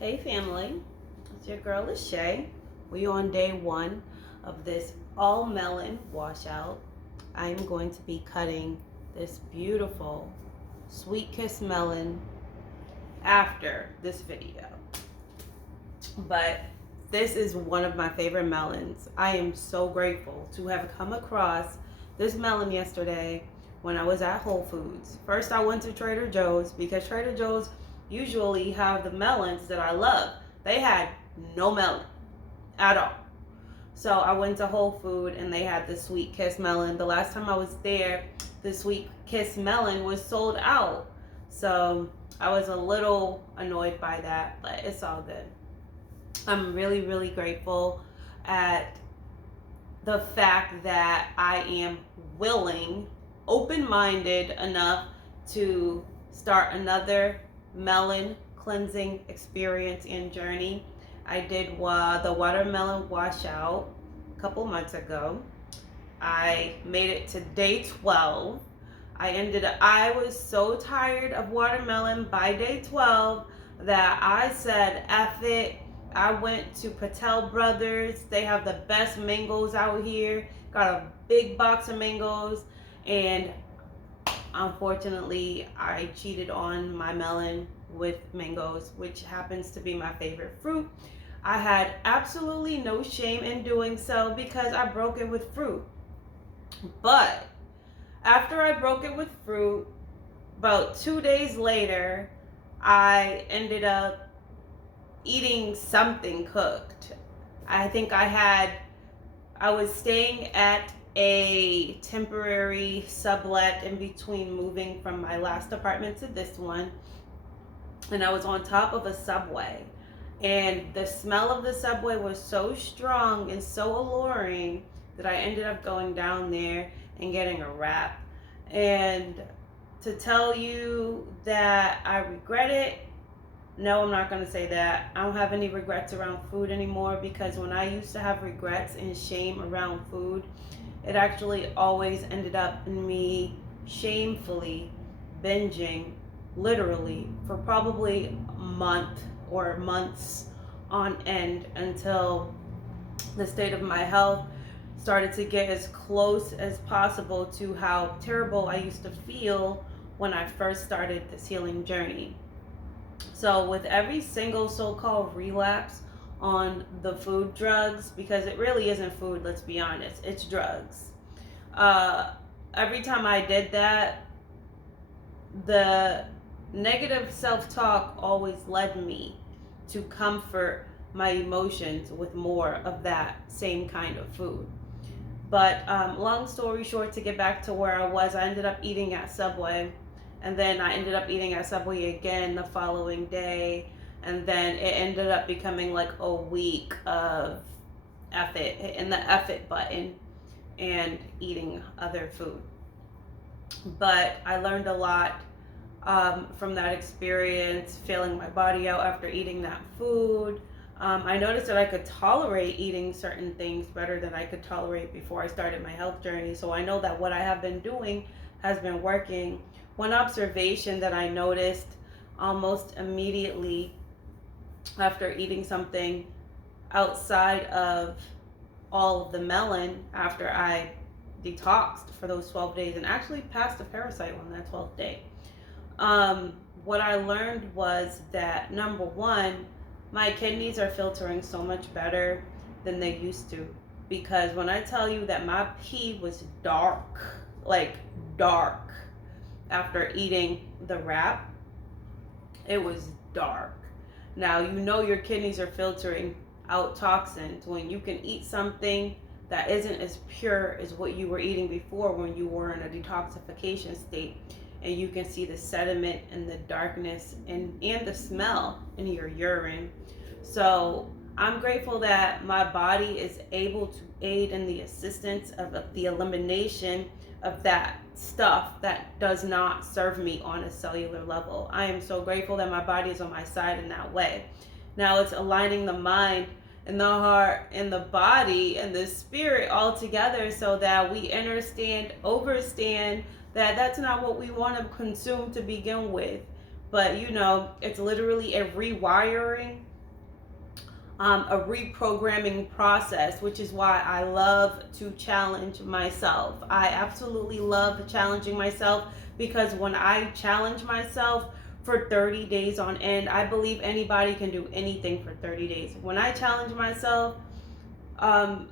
Hey family, it's your girl Lachey. We on day one of this all melon washout. I am going to be cutting this beautiful sweet kiss melon after this video. But this is one of my favorite melons. I am so grateful to have come across this melon yesterday when I was at Whole Foods. First I went to Trader Joe's because Trader Joe's usually have the melons that I love. They had no melon at all. So I went to Whole Food and they had the Sweet Kiss melon. The last time I was there, the Sweet Kiss melon was sold out. So I was a little annoyed by that, but it's all good. I'm really, really grateful at the fact that I am willing, open-minded enough to start another melon cleansing experience and journey. I did the watermelon washout a couple months ago. I made it to day 12. I was so tired of watermelon by day 12 that I said, F it. I went to Patel Brothers. They have the best mangoes out here. Got a big box of mangoes. And unfortunately, I cheated on my melon with mangoes, which happens to be my favorite fruit. I had absolutely no shame in doing so because I broke it with fruit. But after I broke it with fruit, about 2 days later, I ended up eating something cooked. I think I was staying at a temporary sublet in between moving from my last apartment to this one. And I was on top of a subway. And the smell of the subway was so strong and so alluring that I ended up going down there and getting a wrap. And to tell you that I regret it, no, I'm not going to say that. I don't have any regrets around food anymore because when I used to have regrets and shame around food, it actually always ended up in me shamefully binging literally for probably a month or months on end until the state of my health started to get as close as possible to how terrible I used to feel when I first started this healing journey. So with every single so-called relapse on the food drugs, because it really isn't food, let's be honest, it's drugs. Every time I did that, the negative self-talk always led me to comfort my emotions with more of that same kind of food. But long story short, to get back to where I was, I ended up eating at Subway. And then I ended up eating at Subway again the following day. And then it ended up becoming like a week of F it, hitting the F it button and eating other food. But I learned a lot from that experience, feeling my body out after eating that food. I noticed that I could tolerate eating certain things better than I could tolerate before I started my health journey. So I know that what I have been doing has been working. One observation that I noticed almost immediately after eating something outside of all of the melon after I detoxed for those 12 days and actually passed a parasite on that 12th day. What I learned was that number one, my kidneys are filtering so much better than they used to. Because when I tell you that my pee was dark, like dark, after eating the wrap, it was dark. Now, you know your kidneys are filtering out toxins when you can eat something that isn't as pure as what you were eating before when you were in a detoxification state. And you can see the sediment and the darkness and the smell in your urine. So I'm grateful that my body is able to aid in the assistance of the elimination of that stuff that does not serve me on a cellular level. I am so grateful that my body is on my side in that way. Now it's aligning the mind and the heart and the body and the spirit all together so that we overstand that that's not what we want to consume to begin with. But it's literally a rewiring a reprogramming process, which is why I love to challenge myself. I absolutely love challenging myself, because when I challenge myself for 30 days on end, I believe anybody can do anything for 30 days. When I challenge myself, um,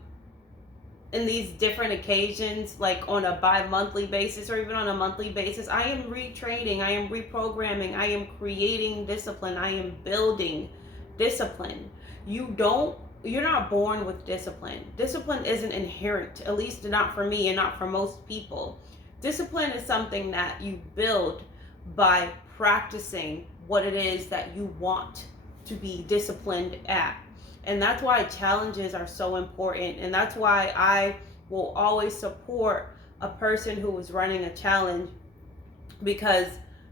in these different occasions, like on a bi-monthly basis or even on a monthly basis, I am retraining, I am reprogramming, I am creating discipline, I am building discipline. You're not born with discipline. Discipline isn't inherent, at least not for me and not for most people. Discipline is something that you build by practicing what it is that you want to be disciplined at. And that's why challenges are so important. And that's why I will always support a person who is running a challenge, because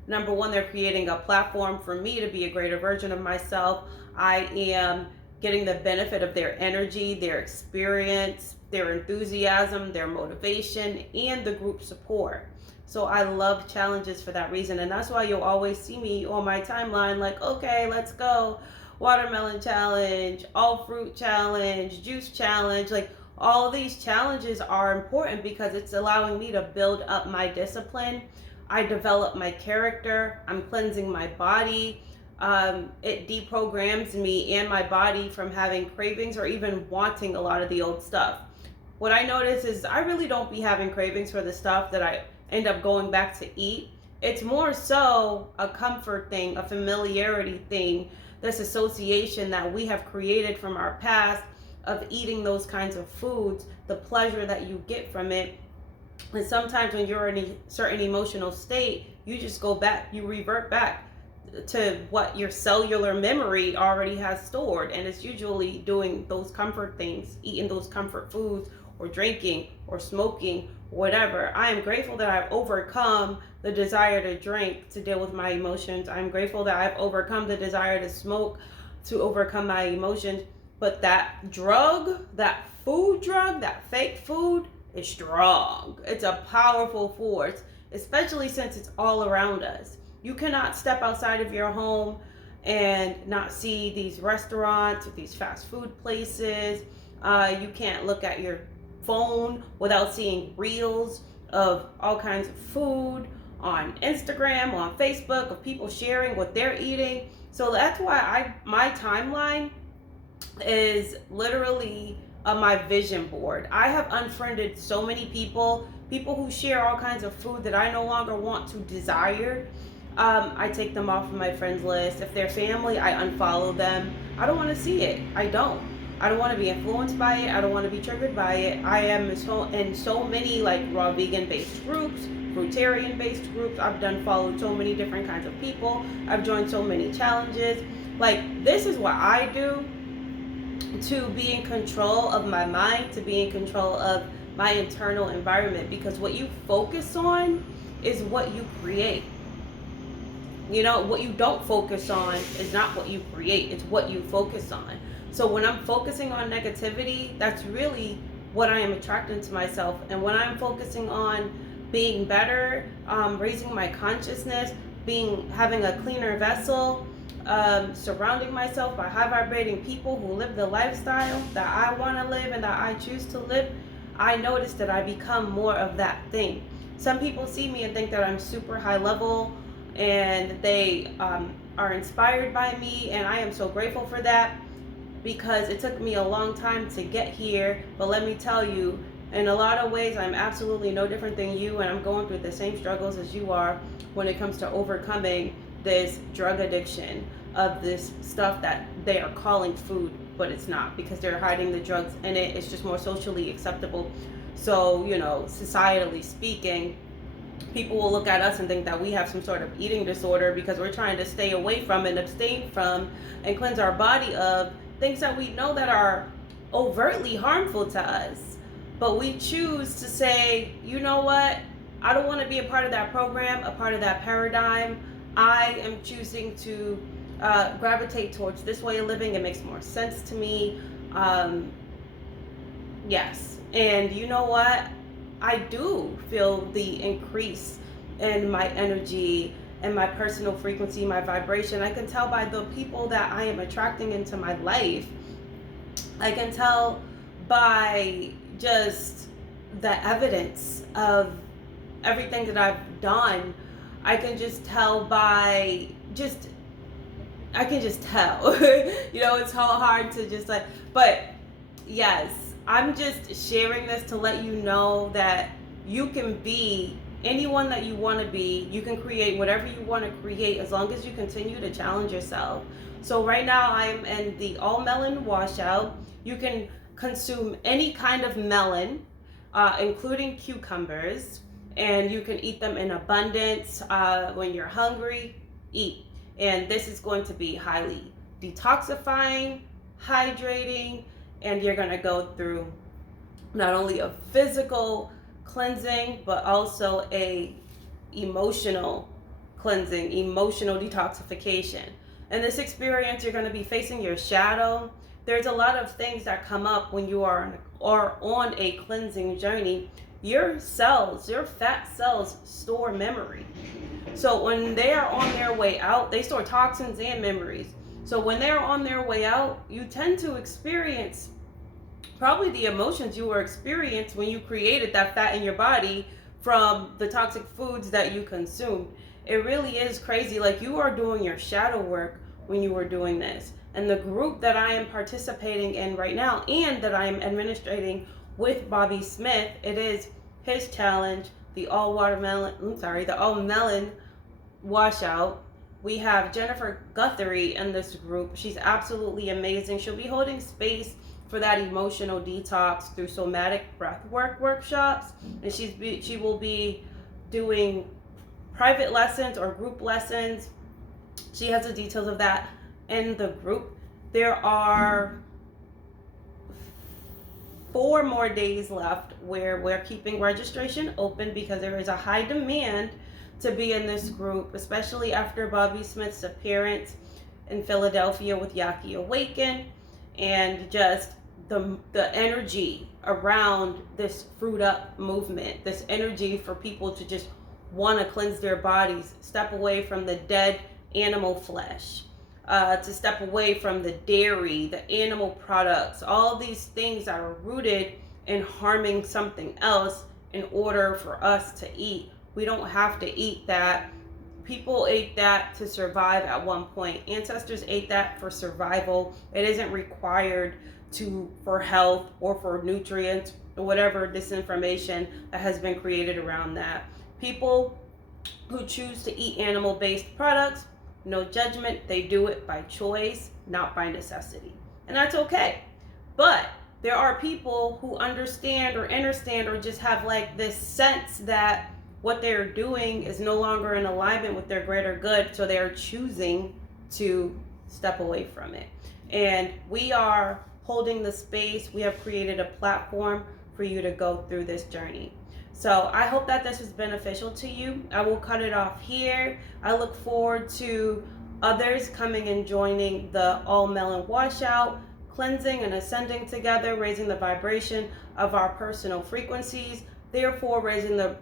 number one, they're creating a platform for me to be a greater version of myself. I am getting the benefit of their energy, their experience, their enthusiasm, their motivation, and the group support. So I love challenges for that reason. And that's why you'll always see me on my timeline like, okay, let's go. Watermelon challenge, all fruit challenge, juice challenge. Like, all these challenges are important because it's allowing me to build up my discipline. I develop my character. I'm cleansing my body. It deprograms me and my body from having cravings or even wanting a lot of the old stuff. What I notice is I really don't be having cravings for the stuff that I end up going back to eat. It's more so a comfort thing, a familiarity thing, this association that we have created from our past of eating those kinds of foods, the pleasure that you get from it. And sometimes when you're in a certain emotional state, you just go back, you revert back to what your cellular memory already has stored. And it's usually doing those comfort things, eating those comfort foods, or drinking, or smoking, whatever. I am grateful that I've overcome the desire to drink to deal with my emotions. I'm grateful that I've overcome the desire to smoke to overcome my emotions. But that drug, that food drug, that fake food is strong. It's a powerful force, especially since it's all around us. You cannot step outside of your home and not see these restaurants, these fast food places. You can't look at your phone without seeing reels of all kinds of food on Instagram, on Facebook, of people sharing what they're eating. So that's why my timeline is literally my vision board. I have unfriended so many people who share all kinds of food that I no longer want to desire. I take them off of my friends list. If they're family, I unfollow them. I don't want to see it. I don't want to be influenced by it. I don't want to be triggered by it. I am in so many like raw vegan based groups, fruitarian based groups. I've followed so many different kinds of people. I've joined so many challenges. Like, this is what I do to be in control of my mind, to be in control of my internal environment, because what you focus on is what you create. You know, what you don't focus on is not what you create, it's what you focus on. So when I'm focusing on negativity, that's really what I am attracting to myself. And when I'm focusing on being better, raising my consciousness, having a cleaner vessel, surrounding myself by high vibrating people who live the lifestyle that I want to live and that I choose to live, I notice that I become more of that thing. Some people see me and think that I'm super high level, and they are inspired by me, and I am so grateful for that, because it took me a long time to get here. But let me tell you, in a lot of ways, I'm absolutely no different than you, and I'm going through the same struggles as you are when it comes to overcoming this drug addiction of this stuff that they are calling food, but it's not, because they're hiding the drugs in it. It's just more socially acceptable. So, you know, societally speaking, people will look at us and think that we have some sort of eating disorder because we're trying to stay away from and abstain from and cleanse our body of things that we know that are overtly harmful to us. But we choose to say, you know what? I don't want to be a part of that program, a part of that paradigm. I am choosing to gravitate towards this way of living. It makes more sense to me. Yes. And you know what? I do feel the increase in my energy and my personal frequency, my vibration. I can tell by the people that I am attracting into my life I can tell by just the evidence of everything that I've done. I can just tell by just I can just tell. It's hard to just like, but yes, I'm just sharing this to let you know that you can be anyone that you want to be. You can create whatever you want to create as long as you continue to challenge yourself. So right now I'm in the all-melon washout. You can consume any kind of melon, including cucumbers, and you can eat them in abundance. When you're hungry, eat. And this is going to be highly detoxifying, hydrating, and you're going to go through not only a physical cleansing but also a emotional cleansing, emotional detoxification. In this experience, you're going to be facing your shadow. There's a lot of things that come up when you are on a cleansing journey. Your cells, your fat cells, store memory. So when they are on their way out, they store toxins and memories. So when they're on their way out, you tend to experience probably the emotions you were experienced when you created that fat in your body from the toxic foods that you consumed. It really is crazy. Like, you are doing your shadow work when you were doing this. And the group that I am participating in right now and that I am administrating with Bobby Smith, it is his challenge, the all-melon washout. We have Jennifer Guthrie in this group. She's absolutely amazing. She'll be holding space for that emotional detox through somatic breathwork workshops, and she will be doing private lessons or group lessons. She has the details of that in the group. There are 4 more days left where we're keeping registration open because there is a high demand to be in this group, especially after Bobby Smith's appearance in Philadelphia with Yaki Awaken, and just the energy around this fruit up movement, this energy for people to just want to cleanse their bodies, step away from the dead animal flesh, to step away from the dairy, the animal products, all these things that are rooted in harming something else in order for us to eat. We don't have to eat that. People ate that to survive at one point. Ancestors ate that for survival. It isn't required for health or for nutrients or whatever disinformation that has been created around that. People who choose to eat animal-based products, no judgment. They do it by choice, not by necessity. And that's okay. But there are people who understand or understand or just have like this sense that what they're doing is no longer in alignment with their greater good, so they're choosing to step away from it. And we are holding the space. We have created a platform for you to go through this journey. So I hope that this was beneficial to you. I will cut it off here. I look forward to others coming and joining the all-melon washout, cleansing and ascending together, raising the vibration of our personal frequencies, therefore raising the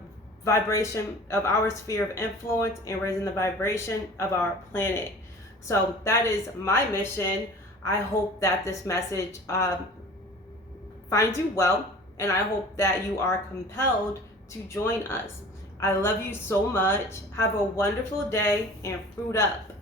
vibration of our sphere of influence and raising the vibration of our planet. So that is my mission. I hope that this message finds you well, and I hope that you are compelled to join us. I love you so much. Have a wonderful day and fruit up.